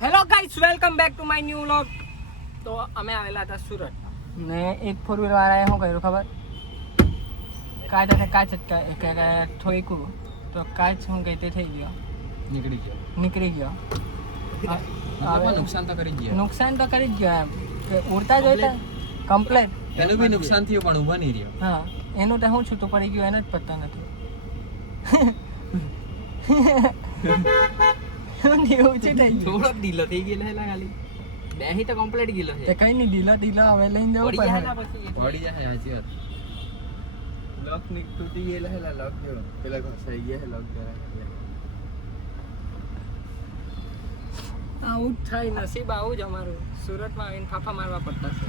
Hello guys, welcome back to my new vlog. તો અમે આવેલા હતા સુરત ને એક ફોર વ્હીલર વાળાએ શું કર્યું ખબર? કાચ ઠોક્યું તો કાચ શું કહે તે થઈ ગયો, નીકળી ગયો. નુકસાન તો કરી જ ગયા. નુકસાન તો કરી જ ગયો. એમ કે ઉડતા જોઈતા કમ્પ્લેટ એનું બી નુકસાન થયું પણ ઊભા નહીં રહ્યો. હા, એનું તો શું છૂટું પડી ગયું એને જ પત્તા નથી. થોડોક ઢીલો થઈ ગયેલો હેલા ખાલી. બેહી તો કમ્પ્લીટ ગયેલો છે. કઈ નહીં, ઢીલો હવે લઈને જવું પડે. પડી જાય સાચી વાત. લોક તૂટી ગયેલા હેલા લોક જો પેલા ઘસાઈ ગયા હે લોક જરા. આવું જ થાય, નસીબ આવું જ અમારું. સુરતમાં આવીને ફાફા મારવા પડતા છે.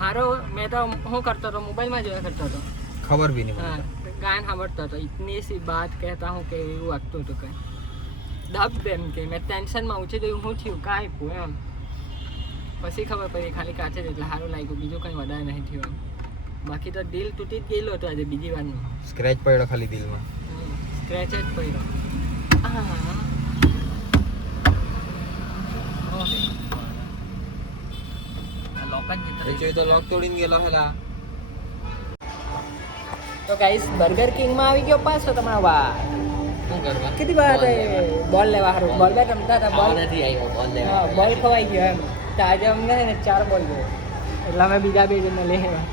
હારો મેં તો શું કરતો હતો, મોબાઈલમાં જોયા કરતો હતો. ખબર બી નહીં. હા, ગાન સાંભળતો હતો. ઇતની સી બાત કહેતા હું કે એવું વાગતું હતું કંઈ દબ એમ કે મેં ટેન્શનમાં ઊંચી ગયું, શું થયું કાંઈ પૂ એમ. પછી ખબર પડી ખાલી કાચે જ, એટલે સારું લાગ્યું, બીજું કંઈ વધારે નહીં થયું એમ. બાકી તો દિલ તૂટી જ ગયેલું હતું આજે બીજી વારનું. સ્ક્રેચ પડ્યો ખાલી દિલમાં. સ્ક્રેચ જ પડ્યો. તો લોક તોડીને ગયેલો હેલા. તો ગાઈસ, બર્ગર કિંગમાં આવી ગયો પાછો તમારો વાર. શું કરવા? કેટલી વાર બોલ લેવા સારું, બોલ બેટ રમતા હતા. બોલ નથી આવ્યો બોલ લેવા. હા, બોલ ખવાઈ ગયો એમ. તો આજે અમને ને 4 બોલ ગયો, એટલે અમે બીજા 2 જણને લઈ આવ્યા.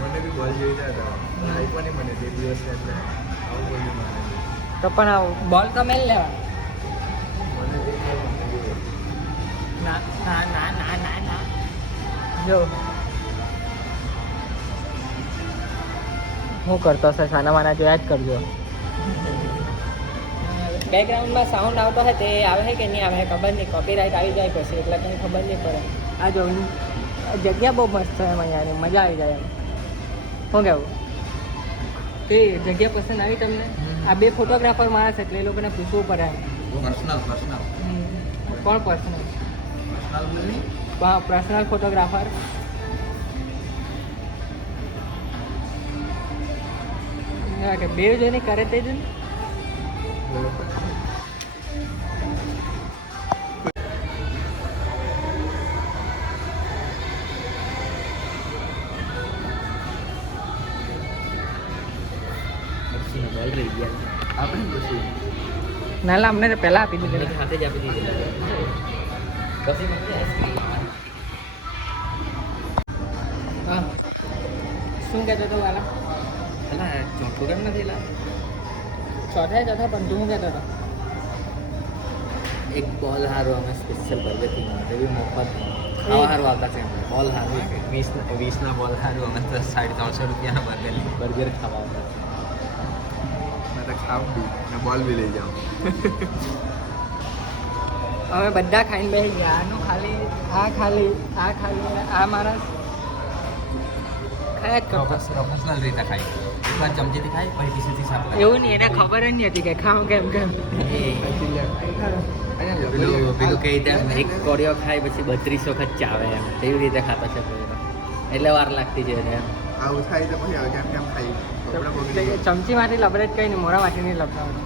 મને બી બોલ જોઈતા હતા. આપ્યો નહીં મને 2 દિવસ એટલે આવું બોલ્યું મારે. તો પણ બોલ તો મેલ લેવા. ના ના ના ના ના ના જો હું કરતો છે, સાના માના જોયા જ કરજો. બેકગ્રાઉન્ડમાં સાઉન્ડ આવતો હોય તે આવે છે કે નહીં આવે ખબર નહીં, કોપીરાઇટ આવી જાય પછી, એટલે કંઈ ખબર નહીં પડે. આ જો જગ્યા બહુ મસ્ત છે એમ, અહીંયા મજા આવી જાય એમ. શું કહેવું? તે જગ્યા પસંદ આવી તમને? આ 2 ફોટોગ્રાફર માણસ એટલે એ લોકોને પૂછવું પડે એમ. પર્સનલ કોણ પર્સનલ? Personal photographer. કે 2 જણી કરે તે જ ને. બોલ રહી ગયા આપણે પછી ના લા, અમને તો પહેલા આપી દીધી. હાથે જ આપી દીધી. પછી મને આઈસ્ક્રીમ. હા, શું કહેતો હતો વાલા? અલા ચોથું કેમ નથી લા? ચોથા પણ તું શું કહેતો હતો? એક બોલ હારો અમે સ્પેશિયલ બર્ગર કિંગ માટે બી મફત ખાવા હારું આવતા છે. બોલ હારું 20ના બોલ હારું અમે તો 350 રૂપિયાના બર્ગર ખાવા આવતા છે. મેં તો ખાવું બી ને બોલ બી લઈ જાઉં. અમે બધા ખાઈને બેસી ગયા. આનું ખાલી આ મારા ખાયા જ કરતો. પ્રોફેશનલ રીતે ખાય. એકવાર ચમચીથી ખાય પછી ટીસ્યુથી સાફ કરે. એવું નહીં, એને ખબર જ નહીં હતી કે ખાઉં કેમ. પેલું કઈ રીતે એક કોળિયો ખાય પછી 32 વખત ચાવે એમ તેવી રીતે ખાતો છે કોળિયો, એટલે વાર લાગતી છે એને. આવું થાય તો પછી હવે કેમ ખાઈ ચમચીમાંથી લબડે જ કઈ નહીં, મોઢામાંથી નહીં લબડાવવાનું.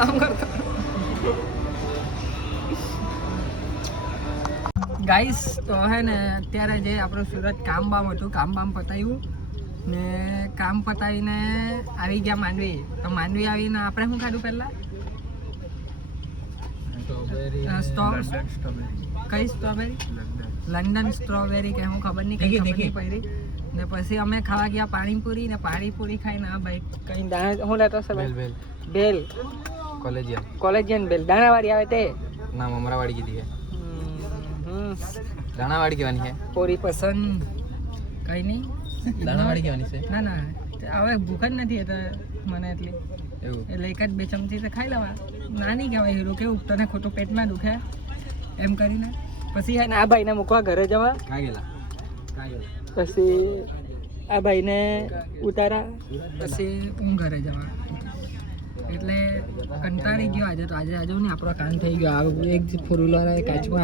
આમ કરતો. ગાઈસ, તો હે ને અત્યારે જે આપણું સુરત કામ બામ હતું, કામ બામ પતાવ્યું ને કામ પતાવીને આવી ગયા માંડવી. તો માંડવી આવીને આપણે શું ખાધું પહેલાં? કઈ સ્ટ્રોબેરી? લંડન સ્ટ્રોબેરી કે હું ખબર નહીં, કઈ ખબર નહીં પડી. ને પછી અમે ખાવા ગયા પાણીપુરી, ને પાણીપુરી ખાઈને આ ભાઈ કઈ દાણા શું લેતો છે? બેલ કોલેજિયન બેલ દાણાવાળી આવે તે ના મમરાવાળી કીધી છે. દાણાવાળી કહેવાની છે. પૂરી પસંદ કઈ નહીં, દાણાવાળી કહેવાની છે. ના હવે ભૂખ જ નથી એટલે મને એટલી એવું એટલે 1-2 ચમચી તો ખાઈ લેવા. નાની કહેવાય હીરો, કેવું તને ખોટું પેટમાં દુખે એમ કરીને. પછી હે ને આ ભાઈને મૂકવા ઘરે જવા. કાં ગયેલા? પછી આ ભાઈને ઉતારા, પછી હું ઘરે જવા. એટલે કંટાળી ગયો આજે તો. આજે નહીં આપણો કામ થઈ ગયો. એક ફોર વ્હીલર કાચમાં